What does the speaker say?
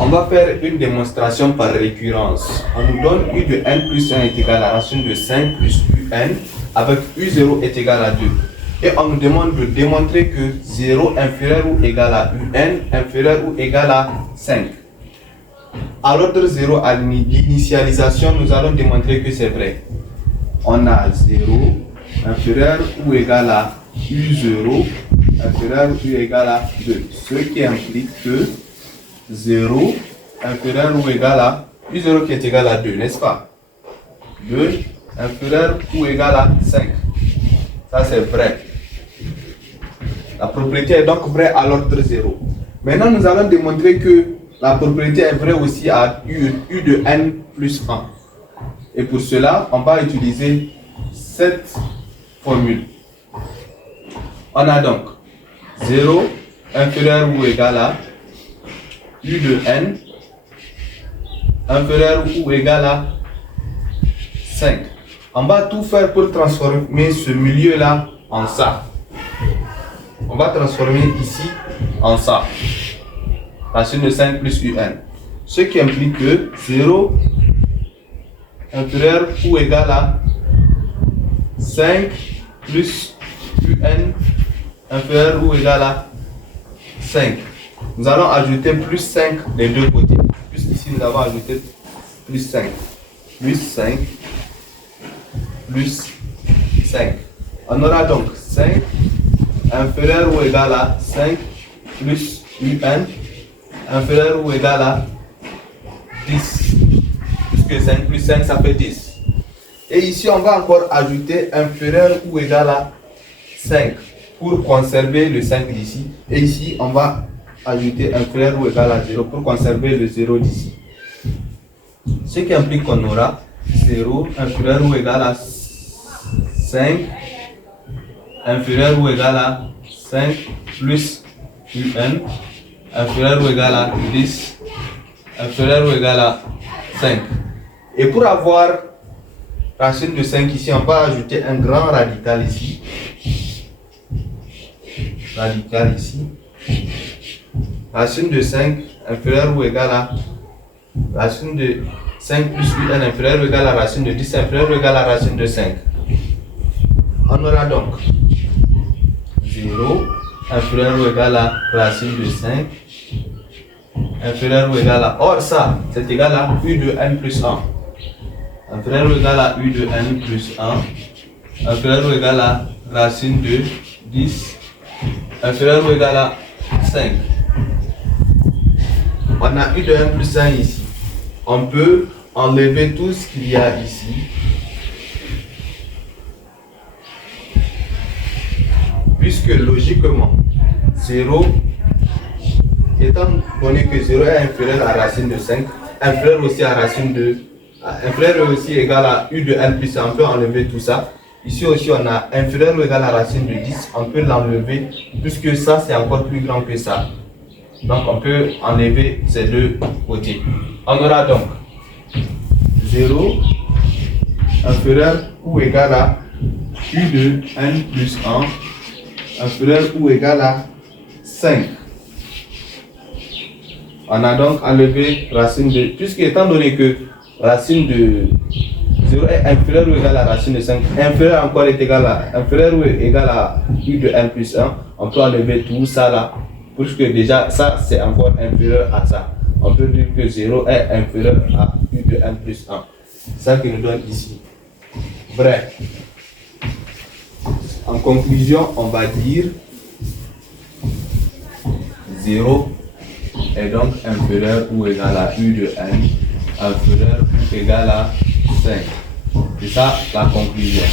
On va faire une démonstration par récurrence. On nous donne u de n plus 1 est égal à la racine de 5 plus un avec u0 est égal à 2. Et on nous demande de démontrer que 0 inférieur ou égal à un inférieur ou égal à 5. À l'ordre 0 à l'initialisation, nous allons démontrer que c'est vrai. On a 0 inférieur ou égal à u0 inférieur ou égal à 2. Ce qui implique que 0 inférieur ou égal à u0 qui est égal à 2, n'est-ce pas? 2 inférieur ou égal à 5. Ça c'est vrai. La propriété est donc vraie à l'ordre 0. Maintenant nous allons démontrer que la propriété est vraie aussi à u de n plus 1. Et pour cela, on va utiliser cette formule. On a donc 0 inférieur ou égal à u de n inférieur ou égal à 5. On va tout faire pour transformer ce milieu-là en ça. On va transformer ici en ça. Racine de 5 plus un. Ce qui implique que 0 inférieur ou égal à 5 plus un inférieur ou égal à 5. Nous allons ajouter plus 5 des deux côtés. Puisqu'ici nous avons ajouté plus 5. Plus 5. Plus 5. On aura donc 5 inférieur ou égal à 5 plus un inférieur ou égal à 10. Puisque 5 plus 5 ça fait 10. Et ici on va encore ajouter inférieur ou égal à 5 pour conserver le 5 d'ici. Et ici on va ajouter inférieur ou égal à 0 pour conserver le 0 d'ici. Ce qui implique qu'on aura 0 inférieur ou égal à 5 inférieur ou égal à 5 plus un inférieur ou égal à 10 inférieur ou égal à 5. Et pour avoir racine de 5 ici, on va ajouter un grand radical ici. Radical ici. Racine de 5 inférieur ou égal à racine de 5 plus un inférieur ou égal à racine de 10 inférieur ou égal à racine de 5. On aura donc 0 inférieur ou égal à racine de 5 inférieur ou égal à, or ça c'est égal à u de n plus 1 inférieur ou égal à u de n plus 1 inférieur ou égal à racine de 10 inférieur ou égal à 5. On a u de n plus 1 ici. On peut enlever tout ce qu'il y a ici. Puisque logiquement 0, étant donné que 0 est inférieur à racine de 5, inférieur aussi à racine de inférieur aussi égal à u de n plus 1, on peut enlever tout ça. Ici aussi on a inférieur ou égal à racine de 10, on peut l'enlever puisque ça c'est encore plus grand que ça. Donc on peut enlever ces deux côtés. On aura donc 0 inférieur ou égal à u de n plus 1 inférieur ou égal à 5. On a donc enlevé racine de, puisque étant donné que racine de 0 est inférieur ou égal à racine de 5, inférieur encore est égal à, inférieur ou égal à u de n plus 1, on peut enlever tout ça là, puisque déjà ça c'est encore inférieur à ça. On peut dire que 0 est inférieur à u de n plus 1. C'est ça qui nous donne ici. Bref. En conclusion, on va dire 0 est donc inférieur ou égal à u de n, inférieur ou égal à 5. C'est ça la conclusion.